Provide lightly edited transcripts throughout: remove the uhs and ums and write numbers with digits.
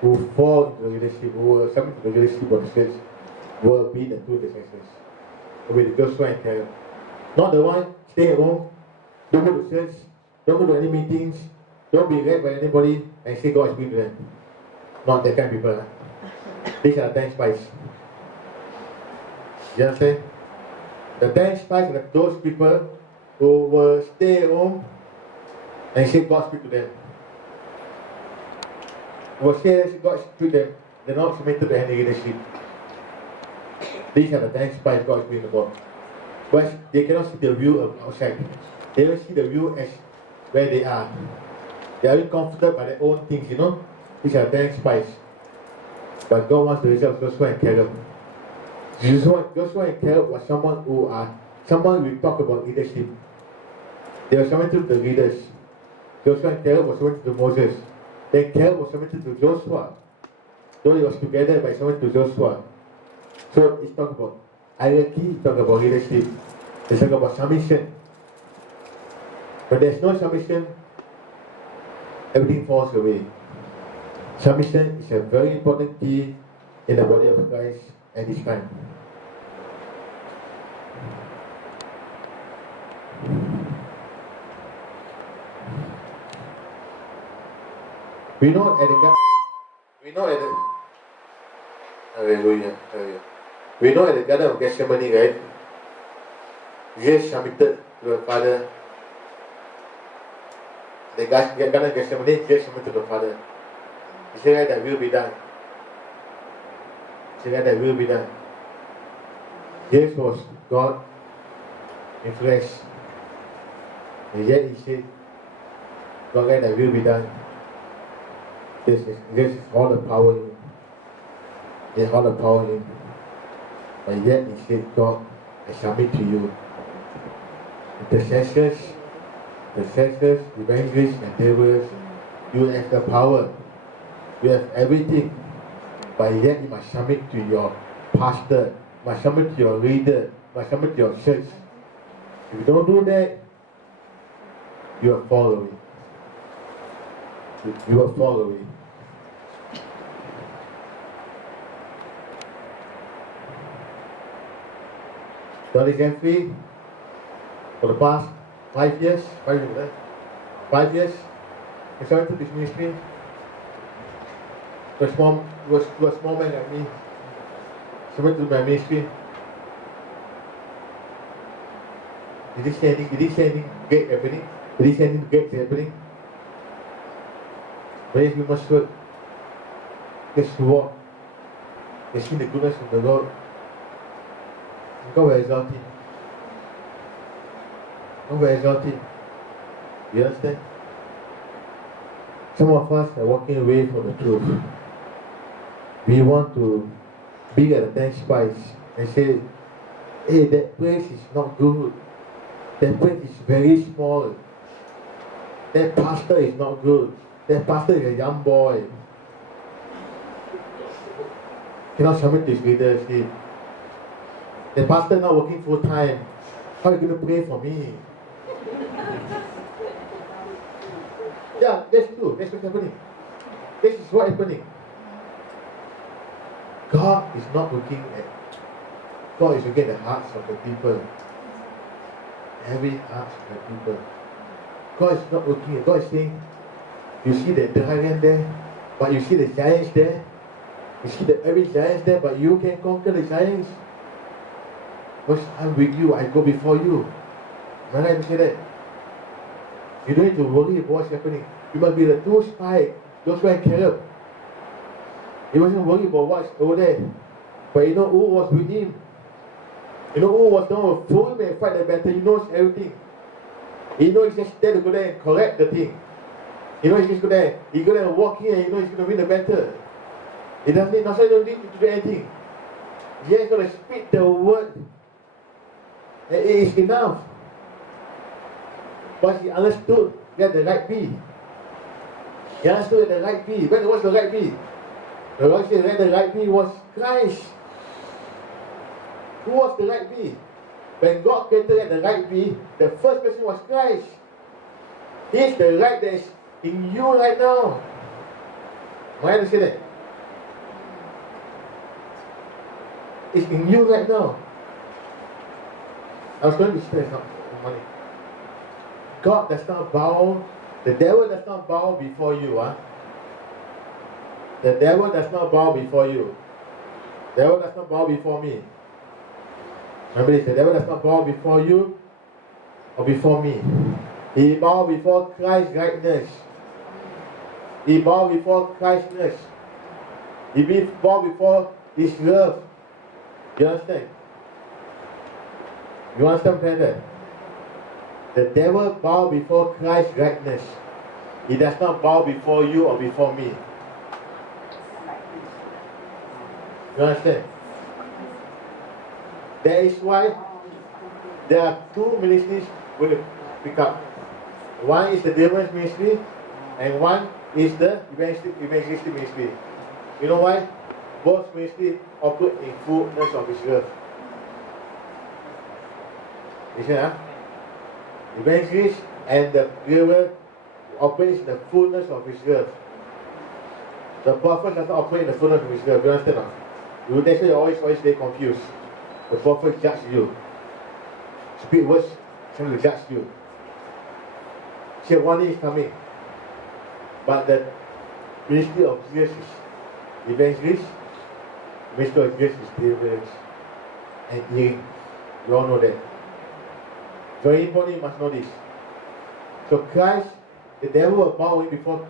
who fall into the leadership, who will submit to the leadership of the church, will be the true intercessors. Will be Joshua and Caleb. Not the one stay at home, don't go to church, don't go to any meetings, don't be led by anybody and say God is speaking to them. Not that kind of people. These are the 10 spies. You understand? The 10 spies are those people who will stay at home and say God speak to them. Who will say God speak to them. They're not submitted to any leadership. These are the 10 spies God is speaking about. But they cannot see the view outside. They don't see the view as where they are. They are comforted by their own things, you know. These are 10 spies. But God wants the result of Joshua and Caleb. Joshua and Caleb was someone we talk about leadership. They were submitted to the leaders. Joshua and Caleb was submitted to Moses. Then Caleb was submitted to Joshua. Though he was together, but he submitted to Joshua. So it's talk about hierarchy, it's talk about leadership. It's talk about submission. When there's no submission, everything falls away. Submission is a very important key in the body of Christ at this time. We know at the Hallelujah. We know at the Garden of Gethsemane, right? Jesus submitted to the Father. The Garden of Gethsemane, Jesus submitted to the Father. He said that will be done. He said that will be done. Jesus was God in flesh. And yet he said, God, that will be done. This is all the power in him. There's all the power in him. And yet he said, God, I submit to you. Intercessors, evangelists, and laborers, you have the power. You have everything. But yet you must submit to your pastor, you must submit to your leader, you must submit to your church. If you don't do that, you will fall away. You will fall away. Donnie Jeffrey, for the past 5 years, 5 years, he started this ministry. Was small man like me. Submitted to my ministry. Did he say anything great happening? Did he say anything great happening? But yes, we must work. Just walk. Just see the goodness of the Lord. God will exalt him. God will exalt him. You understand? Some of us are walking away from the truth. We want to be at the 10 spies and say, hey, that place is not good. That place is very small. That pastor is not good. That pastor is a young boy. Cannot submit to his leadership. The pastor not working full time. How are you going to pray for me? Yeah, that's true. That's what's happening. This is what's happening. God is not looking at. God is looking at the hearts of the people. Every heart of the people. God is not looking at. God is saying, you see the dragon there, but you see the giants there. You see every giant there, but you can conquer the giants. Because I'm with you, I go before you. Am I right to say that? You don't need to worry about what's happening. You must be the true spy. Joshua and Caleb. He wasn't worried about what's over there. But you know who was with him? You know who was going to throw him and fight the battle? He knows everything. He knows he's just there to go there and correct the thing. He knows he's just go there. He go there and walk in and he knows he's going to win the battle. He doesn't need to do anything. He's just going to speak the word. And it is enough. But he understood that the right be. He understood that the right be. When was the right be? The Lord said that the right be was Christ. Who was the right be? When God created the right be, the first person was Christ. He is the right that is in you right now. Why do you say that? is in you right now. I was going to spend some money. God does not bow, the devil does not bow before you. The devil does not bow before you. The devil does not bow before me. Remember this, the devil does not bow before you or before me. He bow before Christ's rightness. He bow before Christness. He bow before His love. You understand? You understand better? The devil bow before Christ's rightness. He does not bow before you or before me. You understand? That is why there are two ministries will pick up. One is the deliverance ministry, and one is the evangelistic ministry. You know why? Both ministries operate in fullness of His love. You see, evangelist and the deliverer operates in the fullness of His love. The prophet does not operate in the fullness of His love. You understand? That's why you always stay confused. The prophet judge you. Speak words, trying to judge you. See, one is coming. But the ministry of Jesus is evangelist, ministry of Jesus is deliverance and healing. You all know that. Very important, you must know this. So Christ, the devil will bow before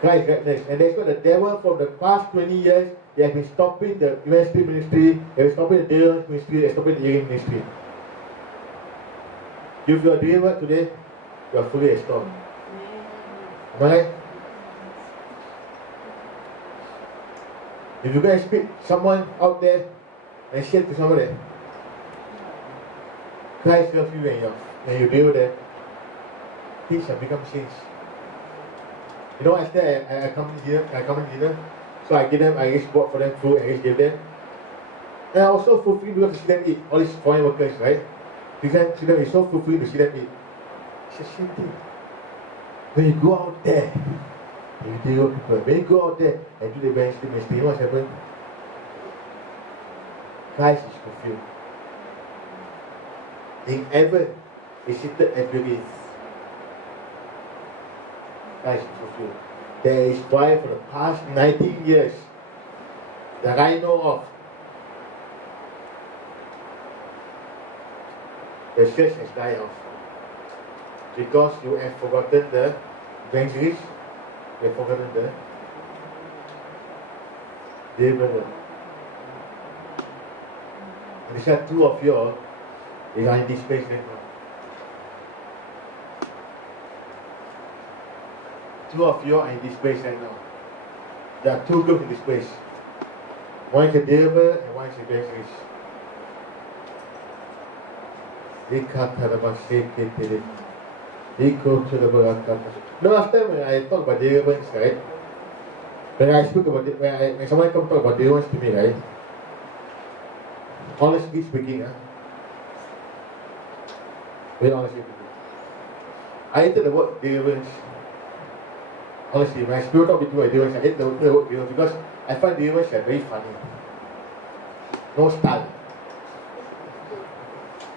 Christ's greatness. And that's why the devil from the past 20 years, they have been stopping the evangelistic ministry, they have been stopping the deliverance ministry, they have been stopping the healing ministry. If you are delivered today, you are fully restored. Am I right? If you guys speak someone out there and say to somebody, Christ loves you and you deal with them, things have become changed. You know, I come to dinner, so I give them, I just bought for them food and I just give them. And I was so fulfilled because to see them eat, all these foreign workers, right? See them, it's so fulfilling to see them eat. It's the same thing. When you go out there, you deal with people. When you go out there and do the evangelistic ministry, you know what's happened? Christ is fulfilled. In heaven, He's seated at your gates. Christ is fulfilled. There is why for the past 19 years that I know of, the church has died off. Because you have forgotten the evangelist, you have forgotten the deliverer. And these are two of you all, they are in this place right now. Two of you are in this place right now. There are two groups in this place. One is a deliverer and one is a evangelist. No, last time when I talk about deliverance, right? When someone come talk about deliverance to me, right? Honestly speaking, very honestly speaking, I hated the word deliverance. Honestly, when I speak up between my deliverance, I hate the word deliverance because I find deliverance very funny. No style.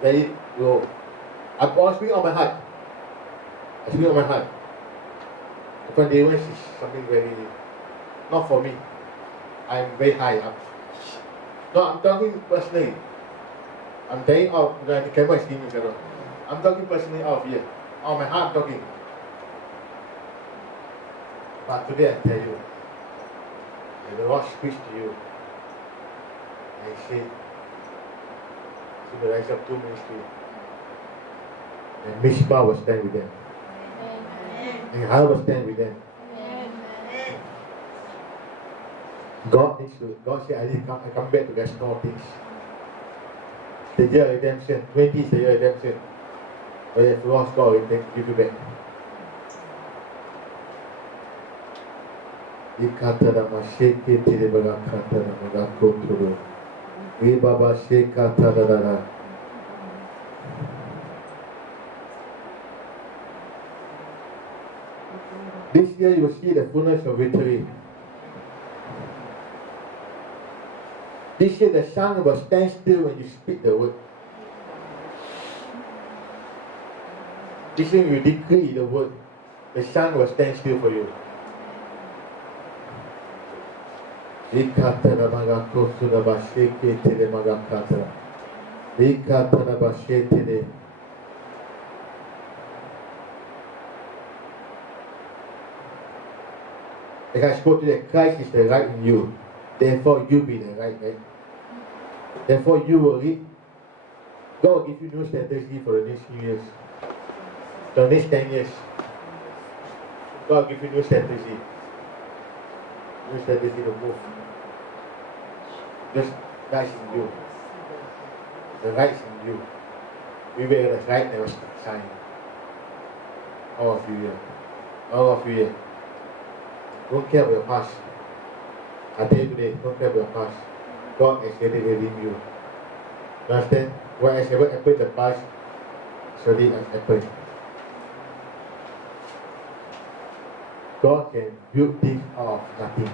Very low. I'm speaking on my heart. I speak on my heart. I find deliverance is something very, not for me. I'm very high up. No, I'm talking personally. I'm saying out, the camera is seeing me. I'm talking personally out of here. On my heart I'm talking. But today I tell you, when the Lord speaks to you, and He said, to the rise of two ministry, and Mishpah will stand with them. And I will stand with them. God said, I come back to restore things. The year of redemption, 20 is the year of redemption. But if you lost God, He can give you back. This year you will see the fullness of victory. This year the sun will stand still when you speak the word. This year you decree the word. The sun will stand still for you. As I spoke to that, Christ is the light in you. Therefore, you be the light, right? Therefore, you will lead. God will give you new strategy for the next few years. The next 10 years. God will give you new strategy. New strategy to move. Just light in you. The light in you. We wear the light that was shining. All of you here. All of you here. Don't care about your past. I tell you today, don't care about your past. God is ready to redeem you. You understand? Whatever happened in the past, it's already happened. God can build things out of nothing.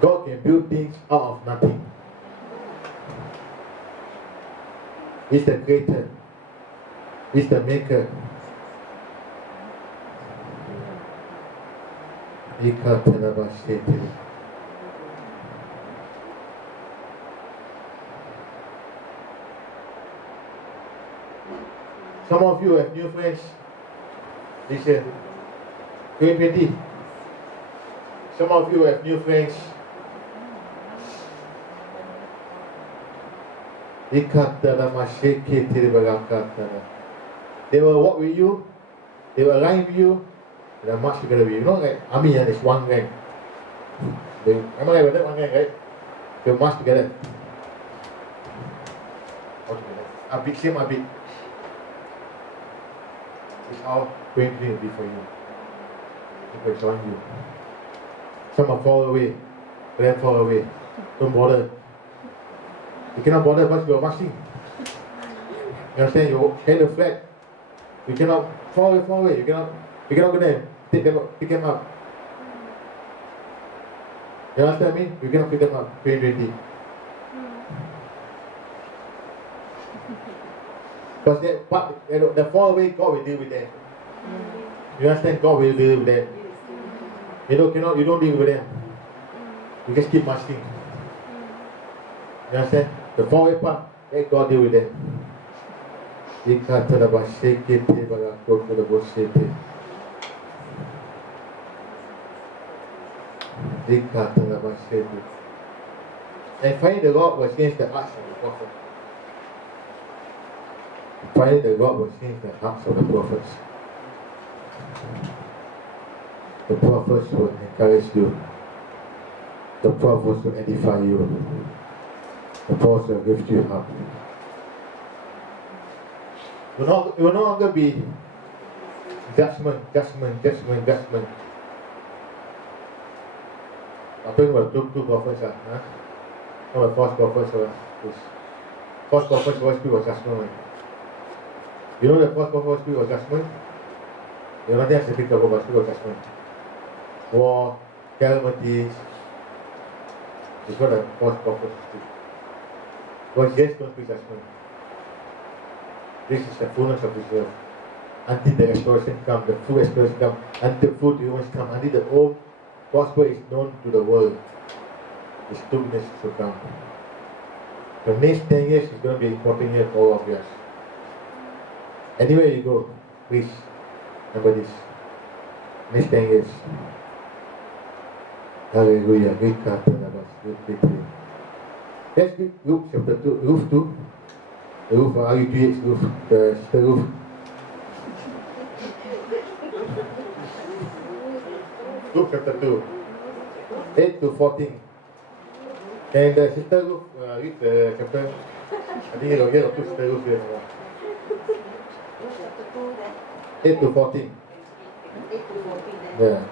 God can build things out of nothing. He's the creator. He's the maker. Some of you have new friends this year, 2020. Some of you have new friends. They will walk with you, they will align with you, and they'll march together with you. You know, like army, there's one gang. Am I right with that one gang, right? They'll march together. A big, same a big. It's how 2020 will be for you. People join you. Some are far away, then far away. Don't bother. You cannot bother because you are marching. You understand? You hang the flag. You cannot far away. You cannot go there. Pick them up. You understand me? You cannot pick them up. 2020. Because the far away, God will deal with them. You understand? God will deal with them. You don't deal with them. You just keep marching. You understand? The far away part, let God deal with them. And finally the Lord was against the hearts of the prophet. Finally the Lord was against the hearts of the prophets. The prophets will encourage you. The prophets will edify you. The prophets will lift you up. It will no longer be judgment. I'm talking about two prophets. Not the false prophets. False prophets always speak of judgment. You know the false prophets speak of judgment? You know nothing else to speak about judgment. War, calamities. It's what the false prophets speak. Because yes, don't speak judgment. This is the fullness of Israel. Until the restoration comes, the full restoration comes, until the full deliverance comes, until the old gospel is known to the world. It's 2 minutes to come. The next 10 years is going to be important year for all of us. Anywhere you go, please remember this. Next 10 years. Hallelujah. Let's read Luke chapter 2, Ruth 2. The Ruth, RU2H Ruth, the sister Ruth. Luke chapter 2, 8 to 14. And the sister Ruth, read the chapter. I think you'll get two sister Ruth here. 8 to 14. 8 to 14. Yeah.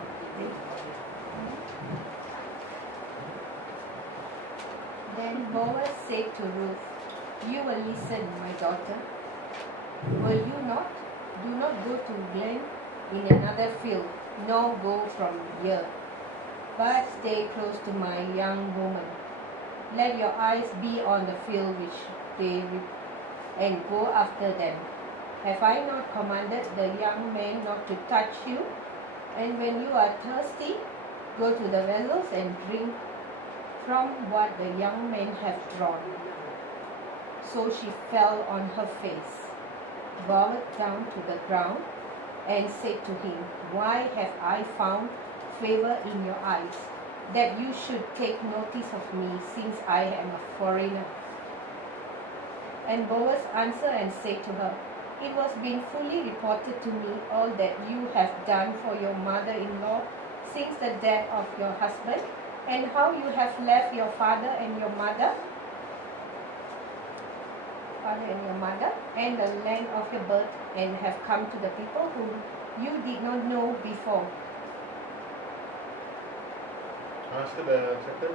Then Boaz said to Ruth, "You will listen, my daughter. Will you not? Do not go to glean in another field, nor go from here. but stay close to my young woman. Let your eyes be on the field which they reap, and go after them. Have I not commanded the young men not to touch you? And when you are thirsty, go to the wells and drink from what the young men have drawn. So she fell on her face, bowed down to the ground, and said to him, Why have I found favor in your eyes, that you should take notice of me, since I am a foreigner? And Boaz answered and said to her, It was been fully reported to me all that you have done for your mother-in-law since the death of your husband, and how you have left your father and your mother, and the land of your birth, and have come to the people whom you did not know before. Understood the chapter?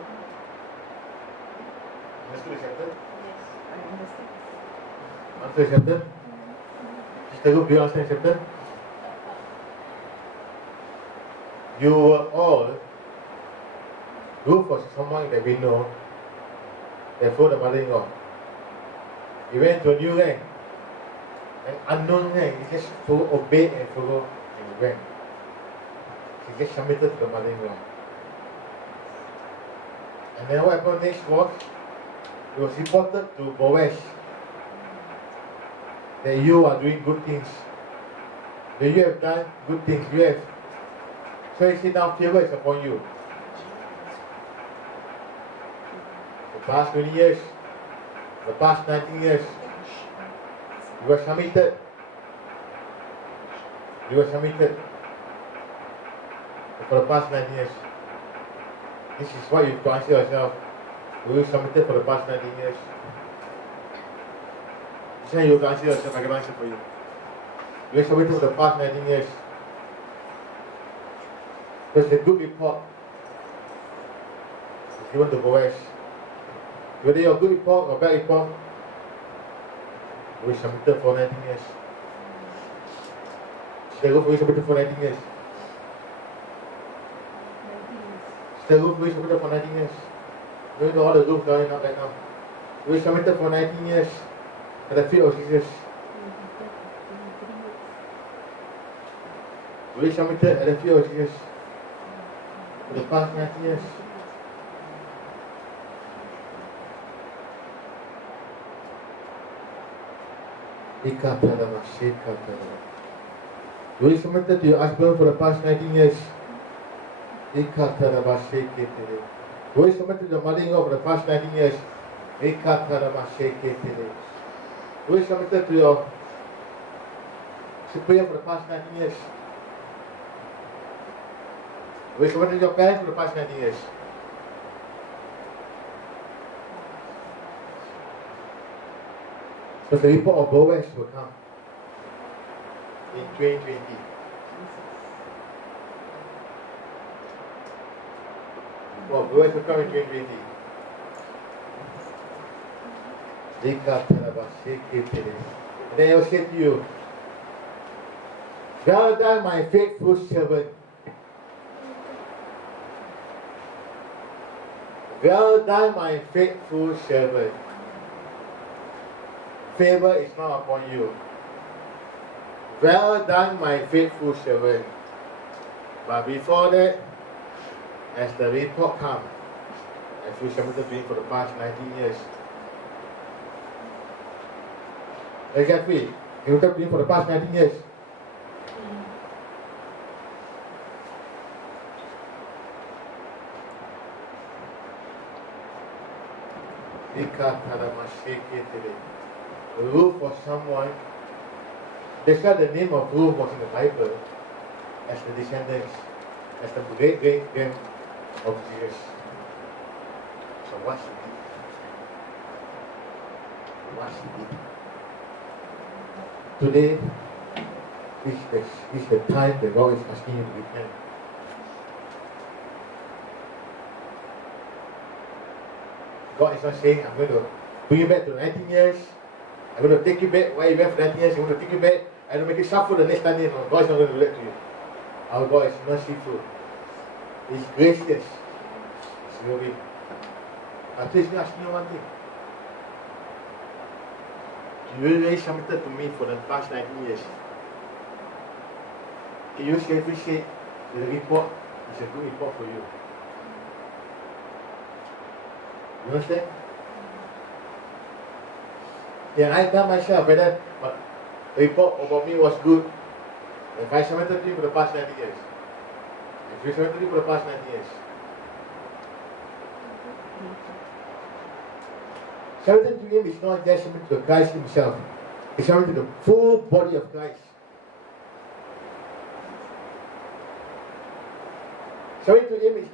Understood the chapter? Yes, I understand. Answer the chapter? Sister Ruth, do you understand the chapter? You were all, Ruth was someone that we know, that followed the mother-in-law. He went to a new land, an unknown land. He just obeyed and followed and went. He just submitted to the mother-in-law. And then what happened next was, it was reported to Boaz that you are doing good things, that you have done good things. You have. So he said, now favor is upon you. The past 20 years, the past 19 years, you were submitted. You were submitted for the past 9 years. This is what you have to answer yourself. Were you submitted for the past 19 years? This is how you have to answer yourself. I can answer for you. You were submitted for the past 19 years. There's a good report given to Boaz. Whether you're a good report or bad report, we submitted for 19 years. Sister Ruth, we submitted for 19 years. Sister Ruth, we submitted for 19 years. We know all the groups going up right now. We submitted for 19 years at the feet of Jesus. We submitted at the feet of Jesus for the past 19 years. You submitted to your husband for the past 19 years. You submitted to the mother-in-law for the past 19 years. You submitted to your superior for the past 19 years. You submitted to your parents for the past 19 years. So the report of Boaz will come in 2020. Well, Boaz will come in 2020. And then he will say to you, Well done, my faithful servant. Well done, my faithful servant. Favor is not upon you. Well done, my faithful servant. But before that, as the report comes, as we submitted to him for the past 19 years, exactly, you submitted to him for the past 19 years. Ruth was someone, that's why the name of Ruth was in the Bible as the descendants, as the great-great-grand of Jesus. So what she did? What she did? Today is the time that God is asking you to repent. God is not saying, I'm going to bring you back to 19 years. I'm going to take you back where you went for 19 years. I'm going to take you back and make you suffer the next 10 years. No, God is not going to do that to you. Our God is merciful. He's gracious. He's loving. Please ask me one thing. You really submitted to me for the past 19 years. Can you safely say the report is a good report for you? You understand? Can I tell myself whether the report about me was good if I submitted to you for the past 90 years? If you submitted to me for the past 90 years. Submitting to Him is not just submitting to Christ Himself. It's submitting to the full body of Christ. Submitting to Him is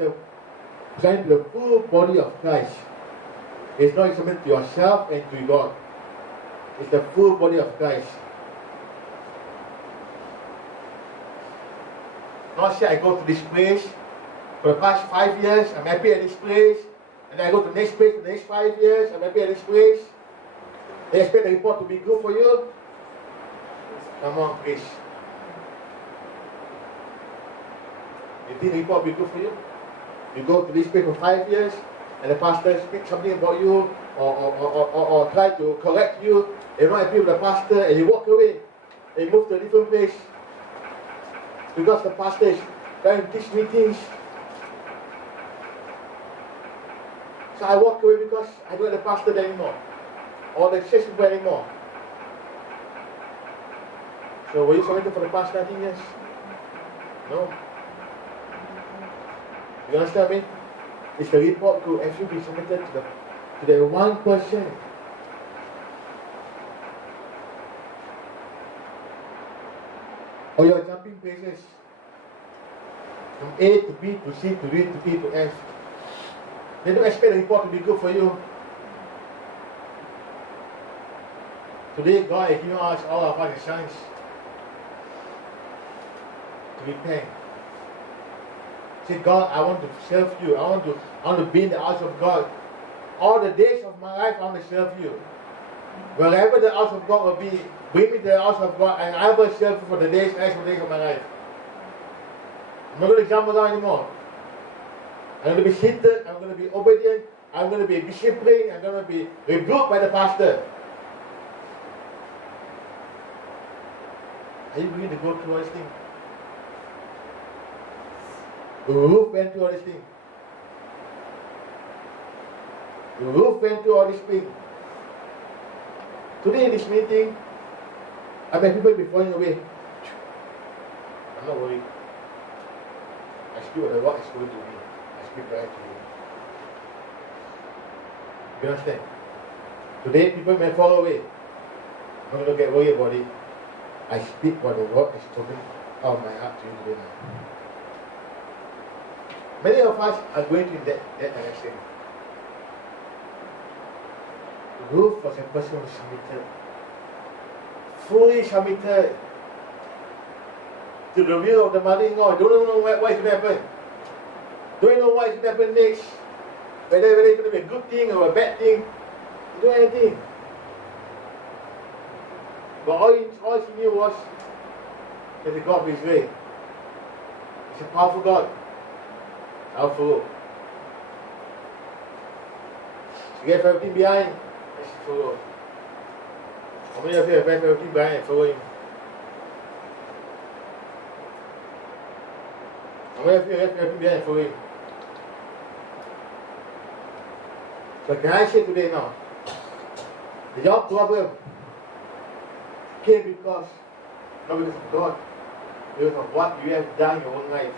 submitting to the full body of Christ. It's not submitting to yourself and to God. It's the full body of Christ. Not say I go to this place for the past 5 years, I'm happy at this place, and then I go to the next place for the next 5 years, I'm happy at this place. They expect the report to be good for you. Come on, please. You think the report will be good for you? You go to this place for 5 years, and the pastor speaks something about you, or try to correct you, you're not happy with the pastor, and you walk away, and you move to a different place. Because the pastor is trying to teach me things. So I walk away because I don't like the pastor anymore, or the church people anymore. So were you submitted for the past 19 years? No. You understand me? It's the report to actually be submitted to the one person. Or you're jumping places from A to B to C to D to E to F. They don't expect the report to be good for you. Today God has given us, all of us, a chance to repent. Say, God, I want to serve you. I want to be in the house of God. All the days of my life I want to serve you. Wherever the house of God will be, bring me to the house of God, and I will serve you for the rest of the days of my life. I'm not going to jump around anymore. I'm going to be seated, I'm going to be obedient, I'm going to be disciplined, I'm going to be rebuked by the pastor. Are you willing to go through all these things? Ruth went through all these things. Ruth went through all these things. Today in this meeting, I bet people will be falling away. I'm not worried. I speak what the Lord is going to me. I speak right to you. You understand? Today people may fall away. I'm not going to get worried about it. I speak what the Lord is talking out of my heart to you today now. Many of us are going in that direction. Ruth was a person who submitted, fully submitted to the will of the mother-in-law. Don't know what is going to happen. Don't know what is going to happen next. Whether it's going to be a good thing or a bad thing. Don't know anything. But all she knew was that the God of Israel. He's a powerful God. I'll follow. She gave everything behind and she followed. How many of you have left everything behind and follow Him? How many of you have left everything behind and follow Him? So can I say today now, your problem came because, not because of God, because of what you have done in your own life.